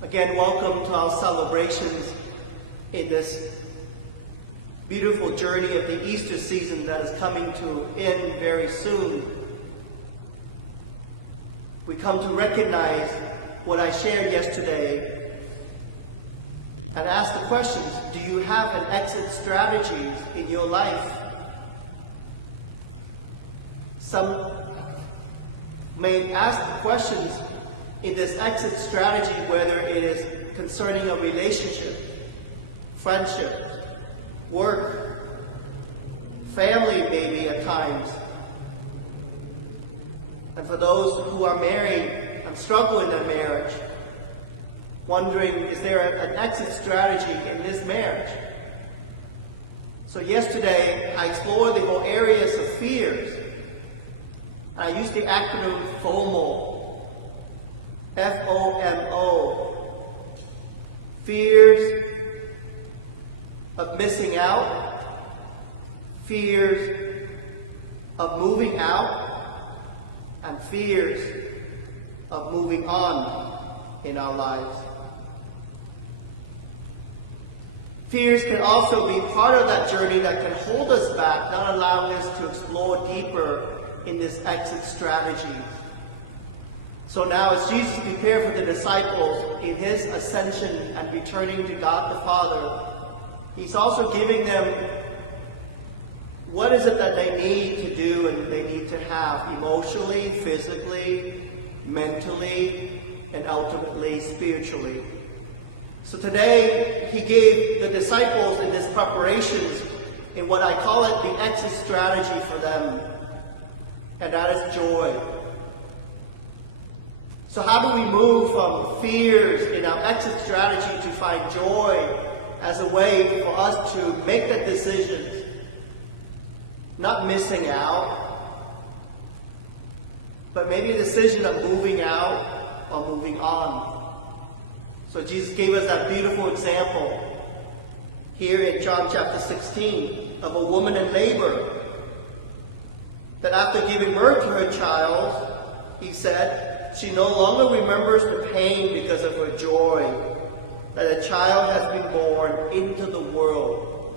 Again, welcome to our celebrations in this beautiful journey of the Easter season that is coming to end very soon. We come to recognize what I shared yesterday and ask the questions, do you have an exit strategy in your life? Some may ask the questions in this exit strategy, whether it is concerning a relationship, friendship, work, family maybe at times. And for those who are married and struggle in their marriage, wondering, is there an exit strategy in this marriage? So yesterday, I explored the whole areas of fears. I used the acronym FOMO. F-O-M-O. Fears of missing out, fears of moving out, and fears of moving on in our lives. Fears can also be part of that journey that can hold us back, not allowing us to explore deeper in this exit strategy. So now as Jesus prepared for the disciples in his ascension and returning to God the Father, he's also giving them what is it that they need to do and they need to have emotionally, physically, mentally, and ultimately spiritually. So today he gave the disciples in this preparations in what I call it the exit strategy for them, and that is joy. So how do we move from fears in our exit strategy to find joy as a way for us to make that decision, not missing out, but maybe a decision of moving out or moving on. So Jesus gave us that beautiful example here in John chapter 16 of a woman in labor that after giving birth to her child, he said, she no longer remembers the pain because of her joy that a child has been born into the world.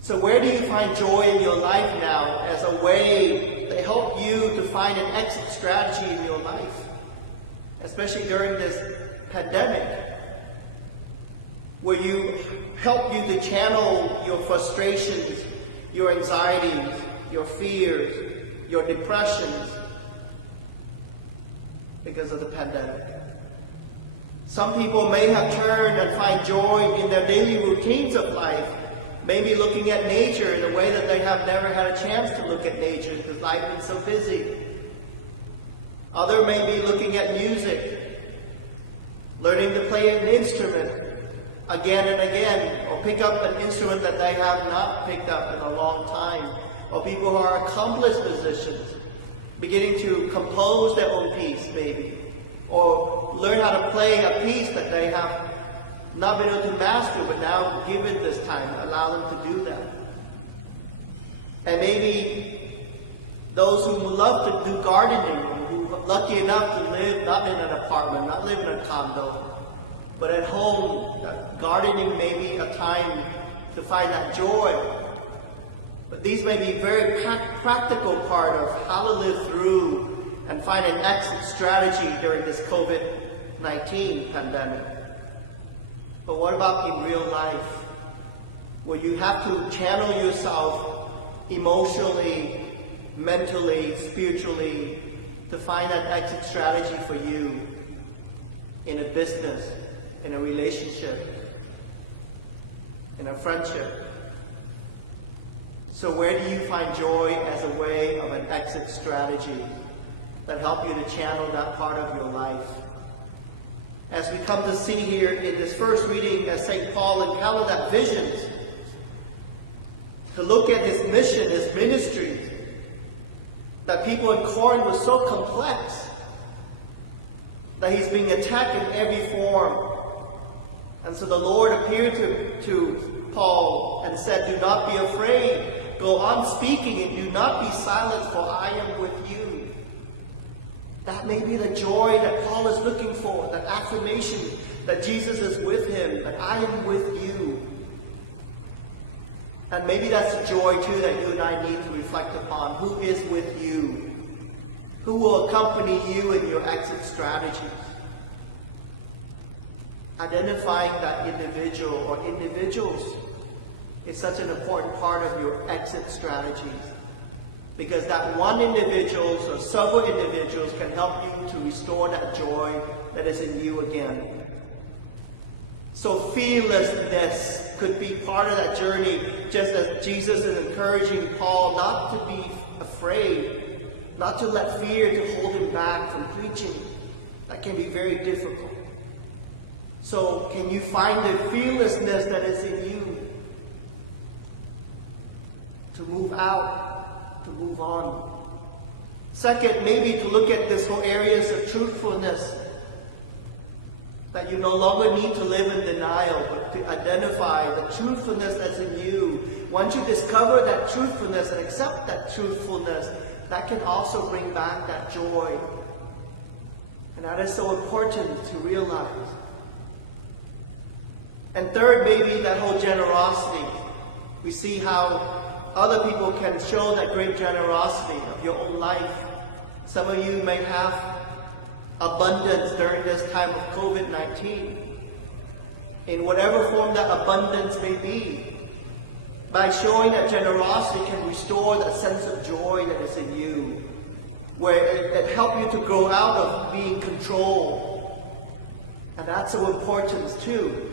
So where do you find joy in your life now as a way to help you to find an exit strategy in your life, especially during this pandemic, where you help you to channel your frustrations, your anxieties, your fears, your depressions, because of the pandemic. Some people may have turned and find joy in their daily routines of life, maybe looking at nature in a way that they have never had a chance to look at nature because life is so busy. Others may be looking at music, learning to play an instrument again and again, or pick up an instrument that they have not picked up in a long time, or people who are accomplished musicians, beginning to compose their own piece, maybe, or learn how to play a piece that they have not been able to master, but now give it this time, allow them to do that. And maybe those who love to do gardening, who are lucky enough to live not in an apartment, not live in a condo, but at home, gardening may be a time to find that joy. But these may be very practical part of how to live through and find an exit strategy during this COVID-19 pandemic. But what about in real life, where you have to channel yourself emotionally, mentally, spiritually, to find that exit strategy for you in a business, in a relationship, in a friendship? So where do you find joy as a way of an exit strategy that help you to channel that part of your life? As we come to see here in this first reading, as St. Paul encountered that vision, to look at his mission, his ministry, that people in Corinth were so complex that he's being attacked in every form. And so the Lord appeared to Paul and said, do not be afraid. Go on speaking and do not be silent, for I am with you. That may be the joy that Paul is looking for, that affirmation that Jesus is with him, that I am with you. And maybe that's the joy too that you and I need to reflect upon. Who is with you? Who will accompany you in your exit strategies? Identifying that individual or individuals is such an important part of your exit strategies. Because that one individual or several individuals can help you to restore that joy that is in you again. So fearlessness could be part of that journey, just as Jesus is encouraging Paul not to be afraid, not to let fear to hold him back from preaching. That can be very difficult. So can you find the fearlessness that is in you to move out, to move on? Second, maybe to look at this whole areas of truthfulness. That you no longer need to live in denial, but to identify the truthfulness that's in you. Once you discover that truthfulness and accept that truthfulness, that can also bring back that joy. And that is so important to realize. And third, maybe that whole generosity. We see how other people can show that great generosity of your own life. Some of you may have abundance during this time of COVID-19. In whatever form that abundance may be. By showing that generosity can restore that sense of joy that is in you. Where it helps you to grow out of being controlled. And that's so important too.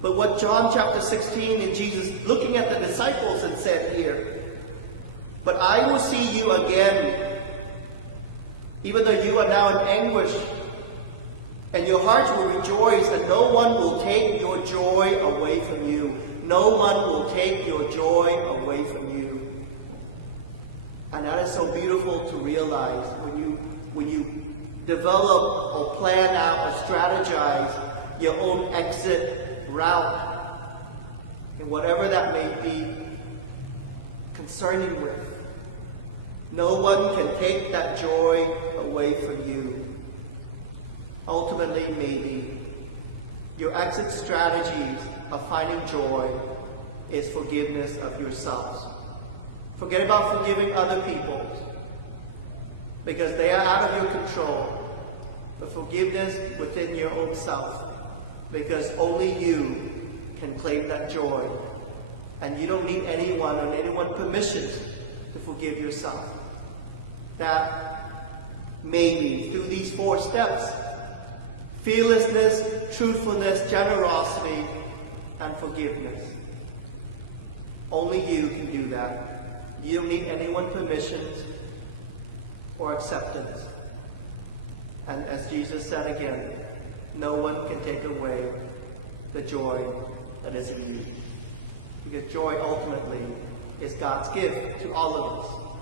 But what John chapter 16 and Jesus looking at the disciples and said here, but I will see you again, even though you are now in anguish, and your hearts will rejoice, and no one will take your joy away from you. No one will take your joy away from you. And that is so beautiful to realize when you develop or plan out or strategize your own exit route, and whatever that may be concerning with. No one can take that joy away from you. Ultimately, maybe your exit strategies of finding joy is forgiveness of yourselves. Forget about forgiving other people, because they are out of your control. But forgiveness within your own self, because only you can claim that joy. And you don't need anyone or anyone's permission to forgive yourself. That maybe through these 4 steps, fearlessness, truthfulness, generosity, and forgiveness. Only you can do that. You don't need anyone's permission or acceptance. And as Jesus said again, no one can take away the joy that is in you. Because joy ultimately is God's gift to all of us.